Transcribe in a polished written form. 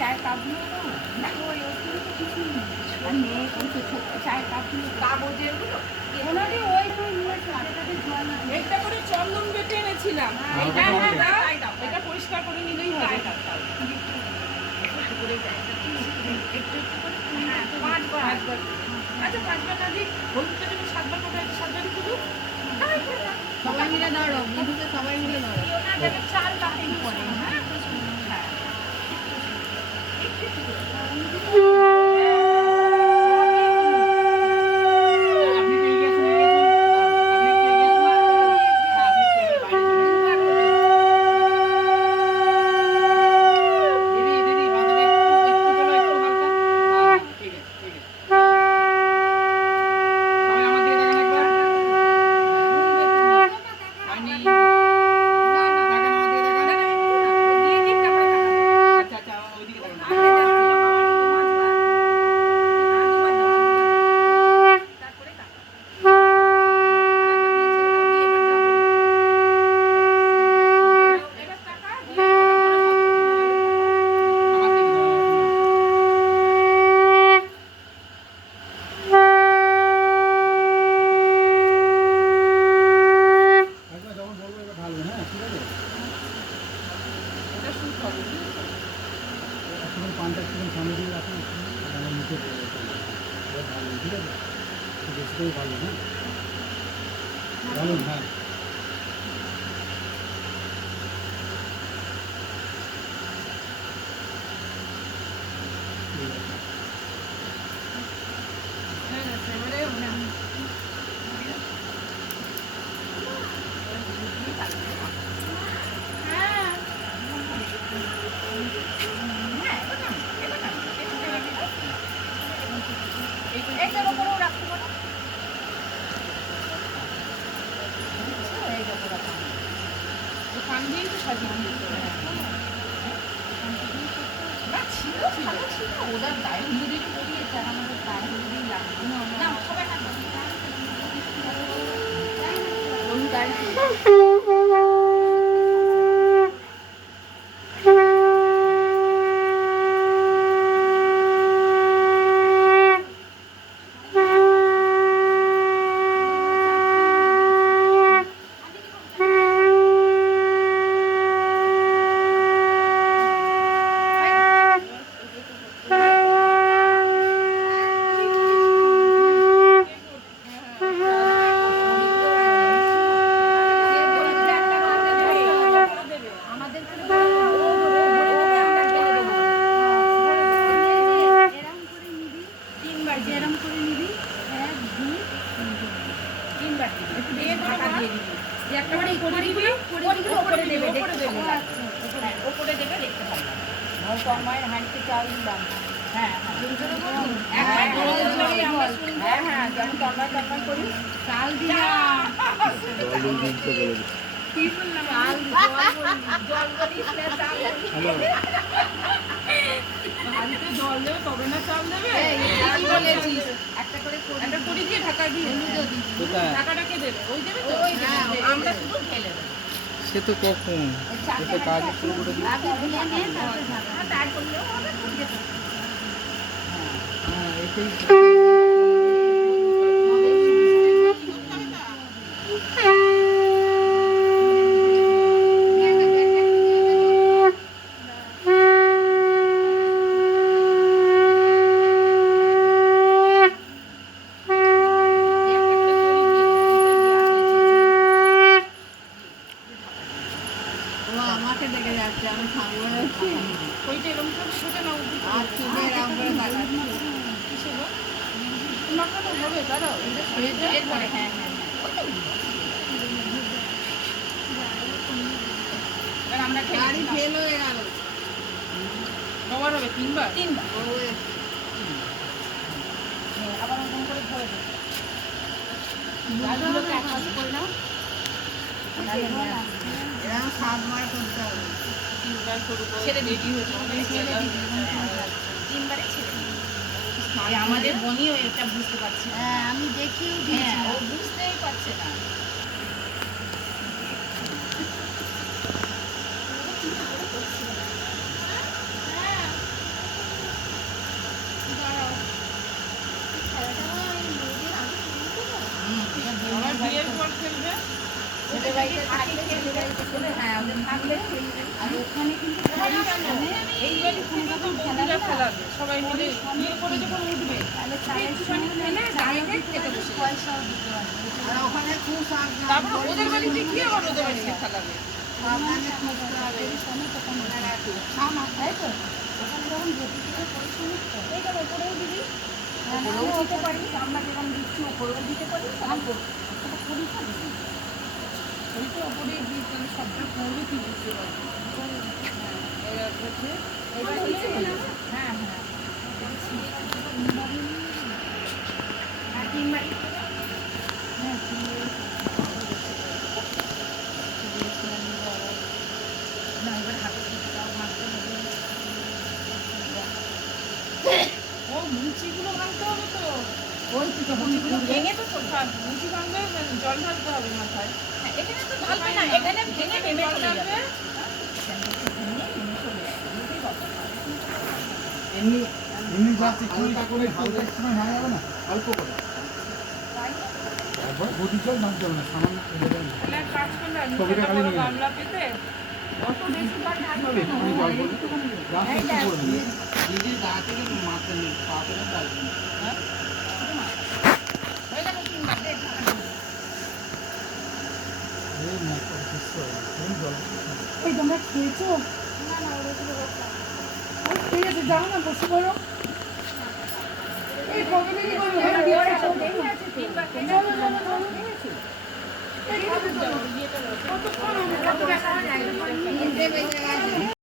চায়ের কাপগুলো না ওই ওগুলো তো কিছু আর নেই ওই তো ছোট চায়ের কাপগুলো কাগজের গুলো ওনারই ওই একটা করে চন্দন বেটে এনেছিলাম এটা পরিষ্কার করে নিলেই হবে পাঁচবার আচ্ছা পাঁচবার না দিই হলুদটা যদি সাতবার কোথায় সাতবারই শুধু সবাই মিলে ধরো বিধুতে সবাই মিলে ধরো চাল কাটিং করে হ্যাঁ ভালো হ্যাঁ ভালো হ্যাঁ ওদের গায়ে হলুদের পরিয়েছে আর আমাদের গায়ে হলুদই লাগবে না সবাই হলুদ আর সে তো কখন কাজ শুরু করে আমাদের বনিও এটা বুঝতে পারছে না আমি দেখিও দিয়েছি ও বুঝতেই পারছে না ওদের বাড়িতে থাকলে ছেলে বাড়িতে চলে, হ্যাঁ ওদের থাকলে খেলবে। আর ওখানে কিন্তু এই বাড়ি থেকে তো বৌদিরা খেলাবে সবাই মিলে বিয়ে করে যখন উঠবে তাহলে চালের একটুখানি খেলে ডাইরেক্ট খেতে বসে যাবে। পয়সাও দিতে পারবে। আর ওখানে খুব শাক তারপর ওদের বাড়িতে গিয়ে আবার ওদের বাড়িতে খেলাবে। সাবধানে খুঁজতে হবে। তাই তো? ওখানে যখন ভর্তি করে পরিশ্রম এই তো ওপরেও দিবি, ওপরেও দিতে পারিস, আমরা যখন দিচ্ছি ওপরেও দিতে পারিস, তখন একটা পরীক্ষা দিবি। ওই তো ওপরে দিয়ে তাহলে সবটা পড়লে তুই বুঝতে পারবি। এবার হচ্ছে এবার হচ্ছে হ্যাঁ হ্যাঁ আর 3 বাড়ি হ্যাঁ 3 বাড়ি না এবার হাতে দাও মারতে হবে। ও মুচিগুলো ভাঙতে হবে তো। ওই তো যখন ভেঙে তো চলবে। হ্যাঁ, মুচি ভাঙবে জল ঢালতে হবে মাথায়। হ্যাঁ, এখানে তো ঢালবে না, এখানে ভেঙে নেমে জল চলে যাবে। ঢালবে। ভেঙে নেমে চলে যাবে, বুঝতেই পারছো। এমনি এমনি যাচ্ছে কুড়িটা করে হালকা সময় ভাঙা যাবে না অল্প করে তাই না? একবার গতি জল ভাঙতে হবে না সামান্য তাহলে এক কাজ করলে নিচে ছবিটা একটা খালি বড় নিয়ে গামলা পেতে অত বেশি জল ঢালবে না, একটুখানি জল পড়বে। একটুখানি জল। রাস্তা এই একটু দেখ, করে দেবে। নিজের গা থেকে মাথা পা করে ডালবেন। হ্যাঁ? ওই দেখো 3 বার দেখ, ঢাকা দিবি। এই না, একটা কিছু হবে না। এই জল ওই তোমরা খেয়েছো? না না ওর উপরে বসলাম। ওই ঠিক আছে, যাও না বসে পড়ো। এই পকেটে কি করবে? ওরা দেখে আছে